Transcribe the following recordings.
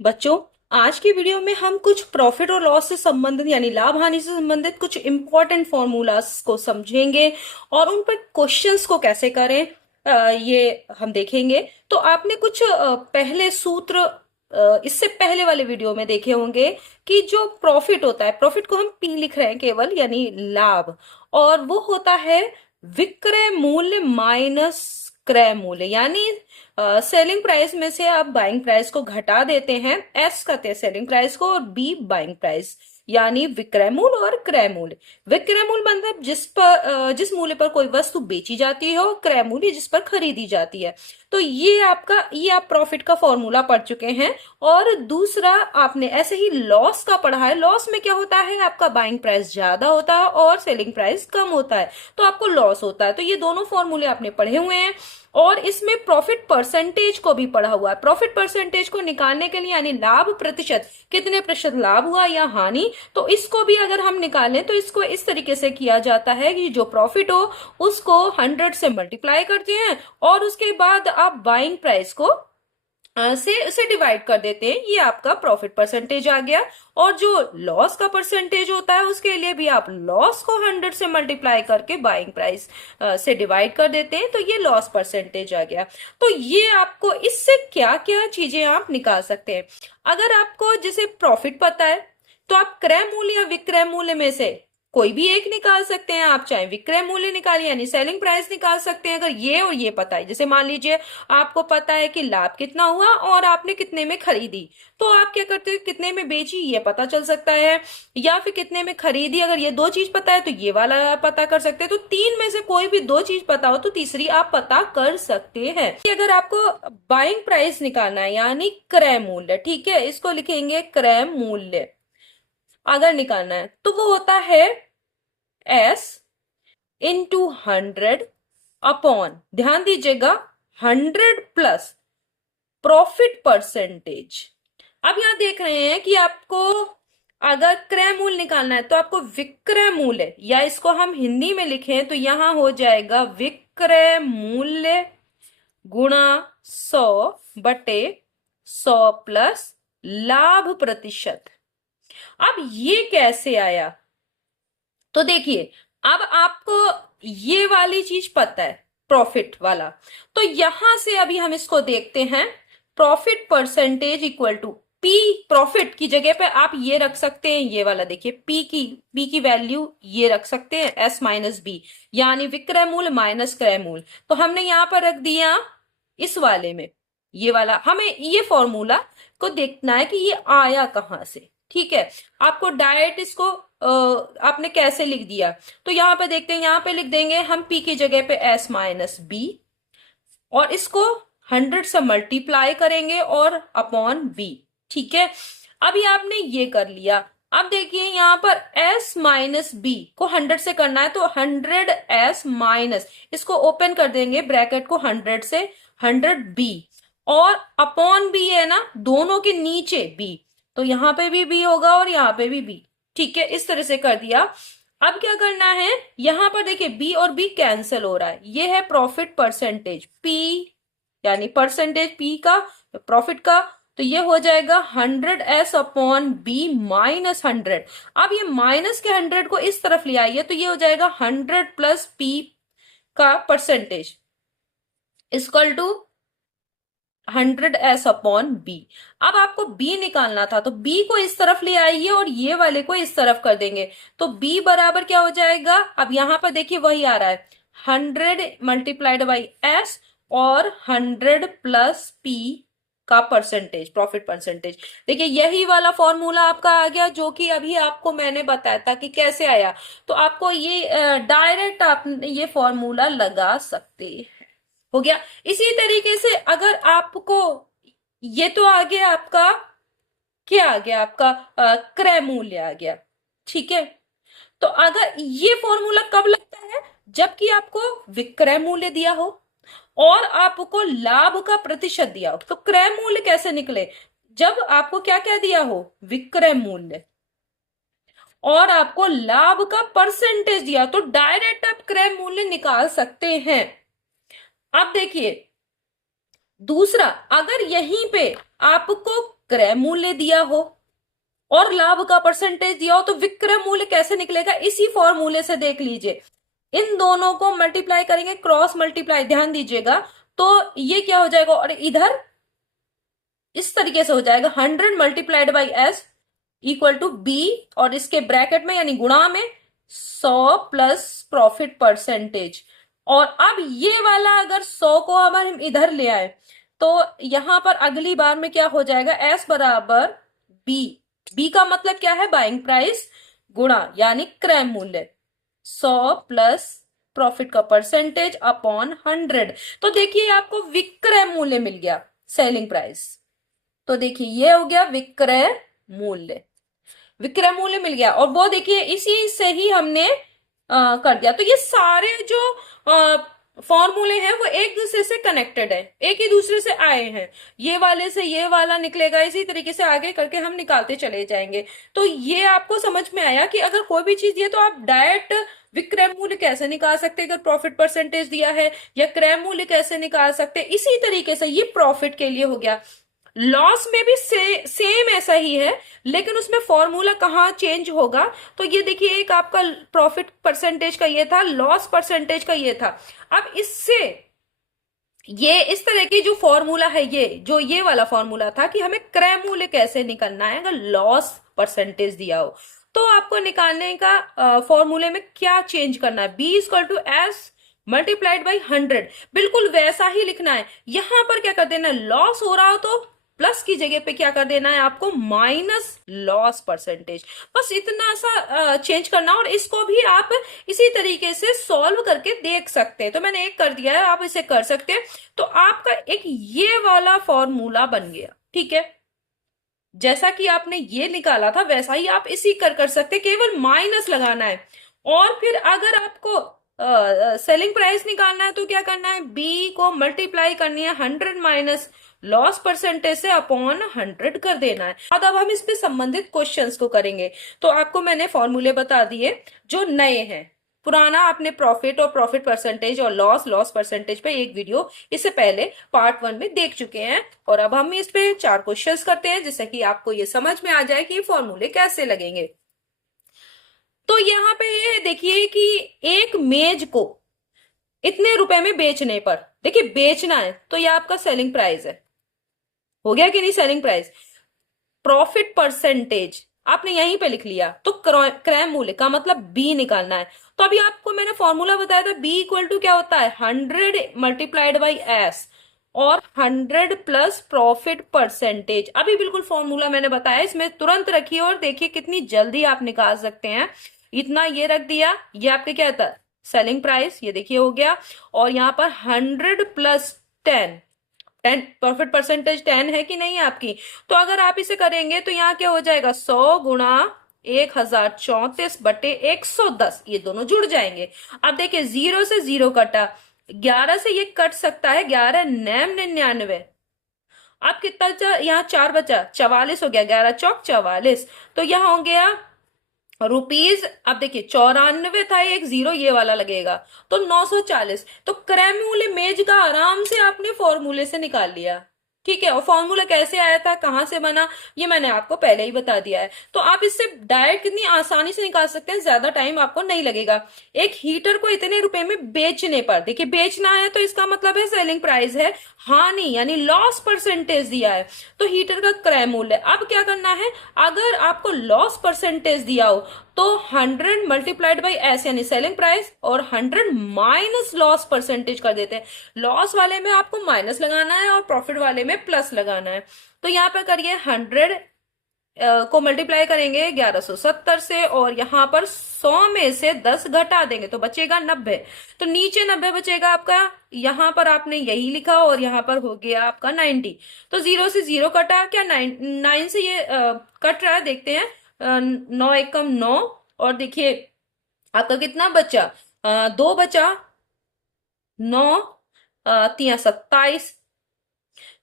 बच्चों, आज की वीडियो में हम कुछ प्रॉफिट और लॉस से संबंधित यानी लाभ हानि से संबंधित कुछ इंपॉर्टेंट फॉर्मूलास को समझेंगे और उन पर क्वेश्चंस को कैसे करें ये हम देखेंगे। तो आपने कुछ पहले सूत्र इससे पहले वाले वीडियो में देखे होंगे कि जो प्रॉफिट होता है, प्रॉफिट को हम पी लिख रहे हैं केवल, यानी लाभ, और वो होता है विक्रय मूल्य माइनस क्रय मूल्य। यानी सेलिंग प्राइस में से आप बाइंग प्राइस को घटा देते हैं, एस कहते हैं सेलिंग प्राइस को, और बी बाइंग प्राइस यानी विक्रय मूल्य और क्रय मूल्य। विक्रय मूल्य मतलब जिस मूल्य पर कोई वस्तु बेची जाती है, और क्रय मूल्य जिस पर खरीदी जाती है। तो ये आप प्रॉफिट का फॉर्मूला पढ़ चुके हैं। और दूसरा आपने ऐसे ही लॉस का पढ़ा है। लॉस में क्या होता है, आपका बाइंग प्राइस ज्यादा होता है और सेलिंग प्राइस कम होता है, तो आपको लॉस होता है। तो ये दोनों फॉर्मूले आपने पढ़े हुए हैं। और इसमें प्रॉफिट परसेंटेज को भी पढ़ा हुआ है। प्रॉफिट परसेंटेज को निकालने के लिए, यानी लाभ प्रतिशत, कितने प्रतिशत लाभ हुआ या हानि, तो इसको भी अगर हम निकालें तो इसको इस तरीके से किया जाता है कि जो प्रॉफिट हो उसको 100 से मल्टीप्लाई करते हैं और उसके बाद आप बाइंग प्राइस को से डिवाइड कर देते हैं। ये आपका प्रॉफिट परसेंटेज आ गया। और जो लॉस का परसेंटेज होता है उसके लिए भी आप लॉस को 100 से मल्टीप्लाई करके बाइंग प्राइस से डिवाइड कर देते हैं, तो ये लॉस परसेंटेज आ गया। तो ये आपको इससे क्या क्या चीजें आप निकाल सकते हैं। अगर आपको जैसे प्रॉफिट पता है तो आप क्रय मूल्य या विक्रय मूल्य में से कोई भी एक निकाल सकते हैं। आप चाहे विक्रय मूल्य निकालिए यानी सेलिंग प्राइस निकाल सकते हैं, अगर ये और ये पता है। जैसे मान लीजिए आपको पता है कि लाभ कितना हुआ और आपने कितने में खरीदी, तो आप क्या करते हो, कितने में बेची ये पता चल सकता है, या फिर कितने में खरीदी। अगर ये दो चीज पता है तो ये वाला पता कर सकते हैं। तो तीन में से कोई भी दो चीज पता हो तो तीसरी आप पता कर सकते हैं। अगर आपको बाइंग प्राइस निकालना है यानी क्रय मूल्य, ठीक है, इसको लिखेंगे क्रय मूल्य। अगर निकालना है तो वो होता है एस इंटू 100 अपॉन, ध्यान दीजिएगा, 100 प्लस प्रॉफिट परसेंटेज। अब यहां देख रहे हैं कि आपको अगर क्रय मूल्य निकालना है तो आपको विक्रय मूल्य, या इसको हम हिंदी में लिखें तो यहां हो जाएगा विक्रय मूल्य गुणा 100/100 प्लस लाभ प्रतिशत। अब ये कैसे आया, तो देखिए, अब आपको ये वाली चीज पता है, प्रॉफिट वाला। तो यहां से अभी हम इसको देखते हैं। Profit percentage equal to P, profit की जगह पे आप ये रख सकते हैं, ये वाला देखिए, पी की वैल्यू ये रख सकते हैं, एस माइनस बी, यानी विक्रय मूल्य माइनस क्रय मूल्य। तो हमने यहां पर रख दिया इस वाले में ये वाला। हमें ये फॉर्मूला को देखना है कि ये आया कहां से, ठीक है। आपको डायरेक्ट इसको आपने कैसे लिख दिया, तो यहां पे देखते हैं, यहां पे लिख देंगे हम पी की जगह पे एस माइनस बी, और इसको 100 से मल्टीप्लाई करेंगे और अपॉन बी, ठीक है। अभी आपने ये कर लिया। अब देखिए यहाँ पर s माइनस बी को 100 से करना है, तो 100s माइनस, इसको ओपन कर देंगे ब्रैकेट को, 100 से 100b, और अपॉन बी है ना, दोनों के नीचे b, तो यहाँ पे भी b होगा और यहाँ पे भी b, ठीक है। इस तरह से कर दिया। अब क्या करना है, यहां पर देखिए b और b कैंसिल हो रहा है, ये है प्रॉफिट परसेंटेज p, यानी परसेंटेज p का, प्रॉफिट का। तो ये हो जाएगा 100s अपॉन बी माइनस 100। अब ये माइनस के 100 को इस तरफ ले आइए, तो ये हो जाएगा 100 प्लस p का percentage equal to 100s upon B. अब आपको b निकालना था, तो b को इस तरफ ले आइए और ये वाले को इस तरफ कर देंगे, तो b बराबर क्या हो जाएगा, अब यहां पर देखिए वही आ रहा है, 100 मल्टीप्लाइड बाई s और 100 प्लस p का परसेंटेज, प्रॉफिट परसेंटेज। देखिए यही वाला फॉर्मूला आपका आ गया, जो कि अभी आपको मैंने बताया था कि कैसे आया। तो आपको ये डायरेक्ट आप ये फॉर्मूला लगा सकते हैं। हो गया। इसी तरीके से अगर आपको ये तो आ गया आपका, क्या आ गया आपका, क्रय मूल्य आ गया, ठीक है। तो अगर ये फॉर्मूला कब लगता है, जबकि आपको विक्रय मूल्य दिया हो और आपको लाभ का प्रतिशत दिया हो। तो क्रय मूल्य कैसे निकले, जब आपको क्या क्या दिया हो, विक्रय मूल्य, और आपको लाभ का परसेंटेज दिया, तो डायरेक्ट आप क्रय मूल्य निकाल सकते हैं। अब देखिए दूसरा, अगर यहीं पे आपको क्रय मूल्य दिया हो और लाभ का परसेंटेज दिया हो, तो विक्रय मूल्य कैसे निकलेगा, इसी फॉर्मूले से देख लीजिए। इन दोनों को मल्टीप्लाई करेंगे, क्रॉस मल्टीप्लाई, ध्यान दीजिएगा, तो ये क्या हो जाएगा, और इधर इस तरीके से हो जाएगा 100 multiplied by S equal to B, और इसके ब्रैकेट में यानी गुणा में 100 प्लस प्रॉफिट परसेंटेज। और अब ये वाला अगर 100 को हम इधर ले आए तो यहां पर अगली बार में क्या हो जाएगा, एस बराबर बी। बी का मतलब क्या है, बाइंग प्राइस गुणा यानी क्रय मूल्य 100 प्लस प्रॉफिट का परसेंटेज अपॉन 100। तो देखिए आपको विक्रय मूल्य मिल गया, सेलिंग प्राइस। तो देखिए ये हो गया विक्रय मूल्य, विक्रय मूल्य मिल गया। और वो देखिए इसी से ही हमने कर दिया। तो ये सारे जो फॉर्मूले हैं वो एक दूसरे से कनेक्टेड है, एक ही दूसरे से आए हैं। ये वाले से ये वाला निकलेगा, इसी तरीके से आगे करके हम निकालते चले जाएंगे। तो ये आपको समझ में आया कि अगर कोई भी चीज दिए तो आप डायरेक्ट विक्रय मूल्य कैसे निकाल सकते हैं, अगर प्रॉफिट परसेंटेज दिया है, या क्रय मूल्य कैसे निकाल सकते हैं। इसी तरीके से ये प्रॉफिट के लिए हो गया। लॉस में भी सेम ऐसा ही है, लेकिन उसमें फॉर्मूला कहाँ चेंज होगा। तो ये देखिए, एक आपका प्रॉफिट परसेंटेज का ये था, लॉस परसेंटेज का ये था। अब इससे ये इस तरह की जो फॉर्मूला है, ये जो ये वाला फॉर्मूला था कि हमें क्रय मूल्य कैसे निकालना है अगर लॉस परसेंटेज दिया हो, तो आपको निकालने का फॉर्मूले में क्या चेंज करना है, B equal to S multiplied by 100, बिल्कुल वैसा ही लिखना है। यहां पर क्या कर देना है, लॉस हो रहा हो तो प्लस की जगह पे क्या कर देना है आपको, माइनस लॉस परसेंटेज। बस इतना सा चेंज करना, और इसको भी आप इसी तरीके से सॉल्व करके देख सकते हैं। तो मैंने एक कर दिया है, आप इसे कर सकते हैं। तो आपका एक ये वाला फॉर्मूला बन गया, ठीक है। जैसा कि आपने ये निकाला था वैसा ही आप इसी कर सकते, केवल माइनस लगाना है। और फिर अगर आपको सेलिंग प्राइस निकालना है तो क्या करना है, बी को मल्टीप्लाई करनी है 100 माइनस लॉस परसेंटेज से अपॉन 100 कर देना है। अब हम इस पे संबंधित क्वेश्चंस को करेंगे। तो आपको मैंने फॉर्मूले बता दिए जो नए हैं। पुराना आपने प्रॉफिट और प्रॉफिट परसेंटेज और लॉस परसेंटेज पे एक वीडियो इससे पहले पार्ट 1 में देख चुके हैं, और अब हम इस पे 4 क्वेश्चंस करते हैं जिससे कि आपको ये समझ में आ जाए कि फॉर्मूले कैसे लगेंगे। तो यहाँ पे ये देखिए कि एक मेज को इतने रुपए में बेचने पर, देखिए बेचना है तो ये आपका सेलिंग प्राइस है, हो गया कि नहीं सेलिंग प्राइस। प्रॉफिट परसेंटेज आपने यहीं पे लिख लिया, तो क्रय मूल्य का मतलब बी निकालना है। तो अभी आपको मैंने फॉर्मूला बताया था, बी इक्वल टू क्या होता है, 100 मल्टीप्लाइड बाई एस और 100 प्लस प्रॉफिट परसेंटेज। अभी बिल्कुल फॉर्मूला मैंने बताया, इसमें तुरंत रखिए और देखिए कितनी जल्दी आप निकाल सकते हैं। इतना ये रख दिया, ये आपके क्या था, सेलिंग प्राइस, ये देखिए हो गया। और यहाँ पर 100 प्लस 10 प्रॉफिट परसेंटेज 10 है कि नहीं आपकी। तो अगर आप इसे करेंगे तो यहाँ क्या हो जाएगा, 100 गुणा 1034 बटे 110, ये दोनों जुड़ जाएंगे। अब देखिए 0 से 0 कटा, 11 से ये कट सकता है, 11 नैम 99। अब कितना यहाँ 4 बचा, 44 हो गया, 11 चौक 44। तो यहाँ हो गया रुपीज, अब देखिए 94 था, एक 0 ये वाला लगेगा, तो 940। तो क्रय मूल्य मेज का आराम से आपने फॉर्मूले से निकाल लिया, ठीक है। और फॉर्मूला कैसे आया था, कहां से बना, ये मैंने आपको पहले ही बता दिया है। तो आप इससे डायरेक्ट कितनी आसानी से निकाल सकते हैं, ज्यादा टाइम आपको नहीं लगेगा। एक हीटर को इतने रुपए में बेचने पर, देखिए बेचना है तो इसका मतलब है सेलिंग प्राइस है, हानि यानी लॉस परसेंटेज दिया है, तो हीटर का क्रय मूल्य। अब क्या करना है, अगर आपको लॉस परसेंटेज दिया हो तो 100 मल्टीप्लाइड बाई एस यानी सेलिंग प्राइस, और 100 माइनस लॉस परसेंटेज कर देते हैं। लॉस वाले में आपको माइनस लगाना है और प्रॉफिट वाले में प्लस लगाना है। तो यहाँ पर करिए 100 को मल्टीप्लाई करेंगे 1170 से, और यहाँ पर 100 में से 10 घटा देंगे तो बचेगा 90। तो नीचे 90 बचेगा आपका, यहाँ पर आपने यही लिखा और यहाँ पर हो गया आपका 90। तो 0 से 0 कटा, क्या 9 से ये कट रहा है, देखते हैं, 9 एकम 9, और देखिए आपका कितना बचा, 2 बचा, 9 तिया 27।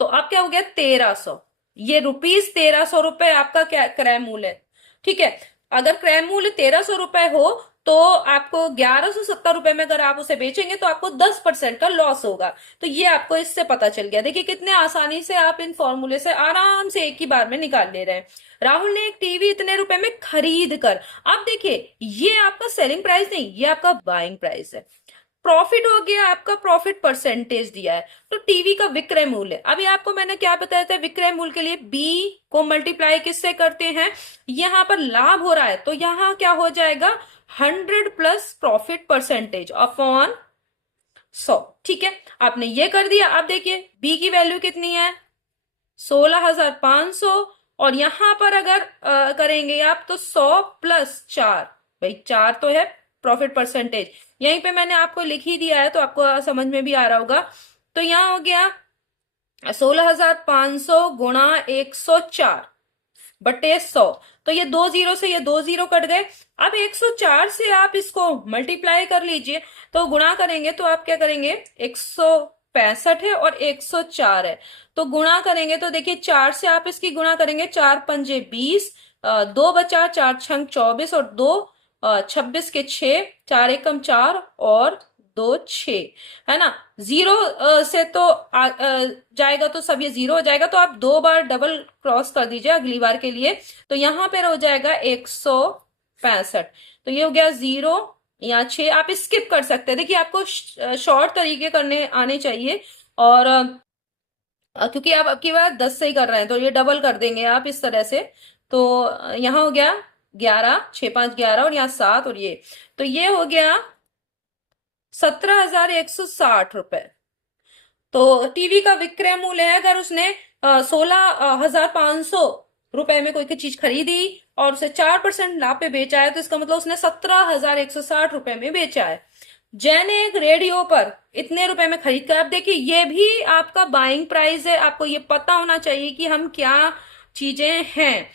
तो अब क्या हो गया, 1300, ये रुपीज 1300 रुपए आपका क्या क्रय मूल्य है, ठीक है। अगर क्रय मूल्य 1300 रुपए हो तो आपको 1170 रुपए में अगर आप उसे बेचेंगे तो आपको 10% का लॉस होगा। तो ये आपको इससे पता चल गया। देखिए कितने आसानी से आप इन फॉर्मूले से आराम से एक ही बार में निकाल ले रहे हैं। राहुल ने एक टीवी इतने रुपए में खरीद कर, अब देखिए ये आपका सेलिंग प्राइस नहीं, ये आपका बाइंग प्राइस है। प्रॉफिट हो गया आपका, प्रॉफिट परसेंटेज दिया है, तो टीवी का विक्रय मूल्य। अभी आपको मैंने क्या बताया था, विक्रय मूल्य के लिए बी को मल्टीप्लाई किससे करते हैं, यहां पर लाभ हो रहा है तो यहां क्या हो जाएगा 100 प्लस प्रॉफिट परसेंटेज अपॉन 100। ठीक है, आपने ये कर दिया। अब देखिए बी की वैल्यू कितनी है 16,500, और यहां पर अगर करेंगे आप तो 100 प्लस 4, भाई 4 तो है प्रॉफिट परसेंटेज, यहीं पे मैंने आपको लिख ही दिया है तो आपको समझ में भी आ रहा होगा। तो यहां हो गया 16,500 गुणा 104 बटे 100, तो ये 2 जीरो से ये 2 जीरो कट गए। अब 104 से आप इसको मल्टीप्लाई कर लीजिए, तो गुणा करेंगे तो आप क्या करेंगे 165 है और 104 है, तो गुणा करेंगे तो देखिए 4 से आप इसकी गुणा करेंगे, 4 पंजे 20, 2 बचा, 4 छंग 24 और 2 26 के 6, 4 एकम 4 और 2 6, है ना। जीरो से तो जाएगा तो सब ये जीरो हो जाएगा, तो आप 2 बार डबल क्रॉस कर दीजिए अगली बार के लिए, तो यहां पर हो जाएगा 165। तो ये हो गया 0 या 6, आप स्किप कर सकते हैं। देखिए आपको शॉर्ट तरीके करने आने चाहिए, और क्योंकि आप अब की बार 10 से ही कर रहे हैं तो ये डबल कर देंगे आप इस तरह से। तो यहां हो गया 11, 6 5 11 और यहाँ 7 और ये, तो ये हो गया 17,160 रुपए। तो टीवी का विक्रय मूल्य है, अगर उसने 16,500 रुपए में कोई चीज खरीदी और उसे 4% लाभ पे बेचा है, तो इसका मतलब उसने 17,160 रुपए में बेचा है। जय ने एक रेडियो पर इतने रुपए में खरीद कर, अब देखिए ये भी आपका बाइंग प्राइस है, आपको ये पता होना चाहिए कि हम क्या चीजें हैं।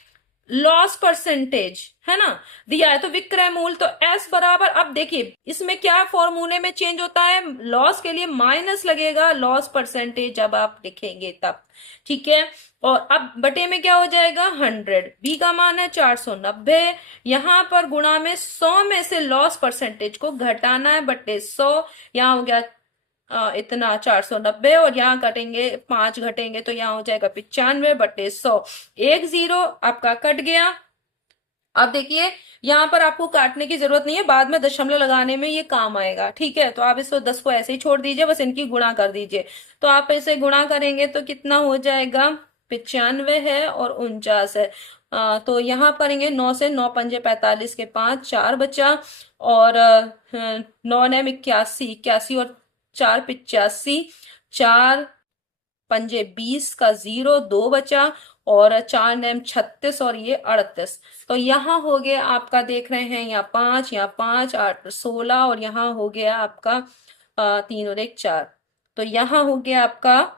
लॉस परसेंटेज है ना दिया है, तो विक्रय मूल्य तो एस बराबर, अब देखिए इसमें क्या फॉर्मूले में चेंज होता है, लॉस के लिए माइनस लगेगा लॉस परसेंटेज जब आप लिखेंगे तब। ठीक है, और अब बटे में क्या हो जाएगा 100, बी का मान है 490, यहां पर गुणा में 100 में से लॉस परसेंटेज को घटाना है बटे 100, यहां हो गया इतना 490, और यहाँ कटेंगे 5 घटेंगे तो यहाँ हो जाएगा 95 बटे 100, एक जीरो आपका कट गया। अब देखिए यहाँ पर आपको काटने की जरूरत नहीं है, बाद में दशमलव लगाने में ये काम आएगा। ठीक है, तो आप इसको 10 को ऐसे ही छोड़ दीजिए, बस इनकी गुणा कर दीजिए। तो आप इसे गुणा करेंगे तो कितना हो जाएगा 95 है और 49 है। तो यहाँ करेंगे 9 से, 9 पंजे 45 के 5, 4 बचा, और 9 ने 81, 81 और 4 85, 4 पंजे 20 का 0, 2 बचा, और 4 नेम 36 और ये 38। तो यहाँ हो गया आपका, देख रहे हैं यहाँ 5, यहाँ 5, 8 16, और यहाँ हो गया आपका 3 और 1 4, तो यहाँ हो गया आपका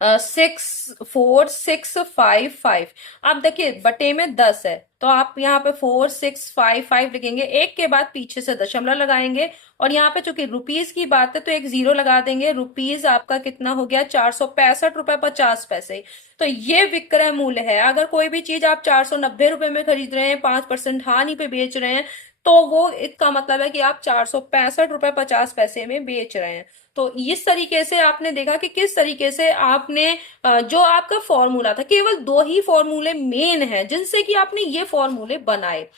64655। आप देखिए बटे में 10 है, तो आप यहाँ पे 4655 लिखेंगे, एक के बाद पीछे से दशमलव लगाएंगे, और यहाँ पे चूंकि रुपीज की बात है तो एक जीरो लगा देंगे। रुपीज आपका कितना हो गया 465 रुपए 50 पैसे। तो ये विक्रय मूल्य है। अगर कोई भी चीज आप 490 रुपए में खरीद रहे हैं, 5% हानि पे बेच रहे हैं, तो वो इसका मतलब है कि आप 465 रुपए 50 पैसे में बेच रहे हैं। तो इस तरीके से आपने देखा कि किस तरीके से आपने जो आपका फॉर्मूला था, केवल 2 ही फॉर्मूले मेन है जिनसे कि आपने ये फॉर्मूले बनाए।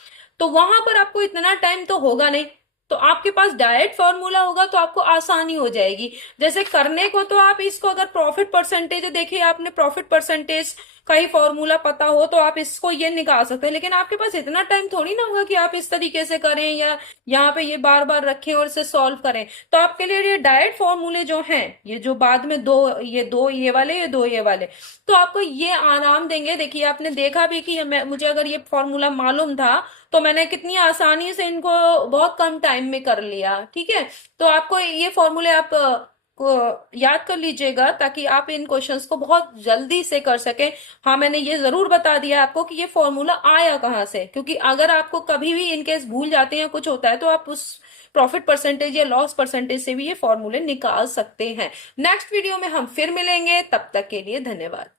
तो वहां पर आपको इतना टाइम तो होगा नहीं, तो आपके पास डायरेक्ट फॉर्मूला होगा तो आपको आसानी हो जाएगी। जैसे करने को तो आप इसको, अगर प्रॉफिट परसेंटेज देखिए, आपने प्रॉफिट परसेंटेज का ही फॉर्मूला पता हो तो आप इसको ये निकाल सकते हैं, लेकिन आपके पास इतना टाइम थोड़ी ना होगा कि आप इस तरीके से करें या यहाँ पे ये बार बार रखें और इसे सॉल्व करें। तो आपके लिए ये डायरेक्ट फॉर्मूले जो हैं, ये जो बाद में दो ये वाले, ये 2 ये वाले, तो आपको ये आराम देंगे। देखिए आपने देखा भी कि मुझे अगर ये फॉर्मूला मालूम था तो मैंने कितनी आसानी से इनको बहुत कम टाइम में कर लिया। ठीक है, तो आपको ये फॉर्मूले आप को याद कर लीजिएगा ताकि आप इन क्वेश्चंस को बहुत जल्दी से कर सकें। हाँ, मैंने ये जरूर बता दिया आपको कि ये फॉर्मूला आया कहाँ से, क्योंकि अगर आपको कभी भी इनकेस भूल जाते हैं कुछ होता है तो आप उस प्रॉफिट परसेंटेज या लॉस परसेंटेज से भी ये फॉर्मूले निकाल सकते हैं। नेक्स्ट वीडियो में हम फिर मिलेंगे, तब तक के लिए धन्यवाद।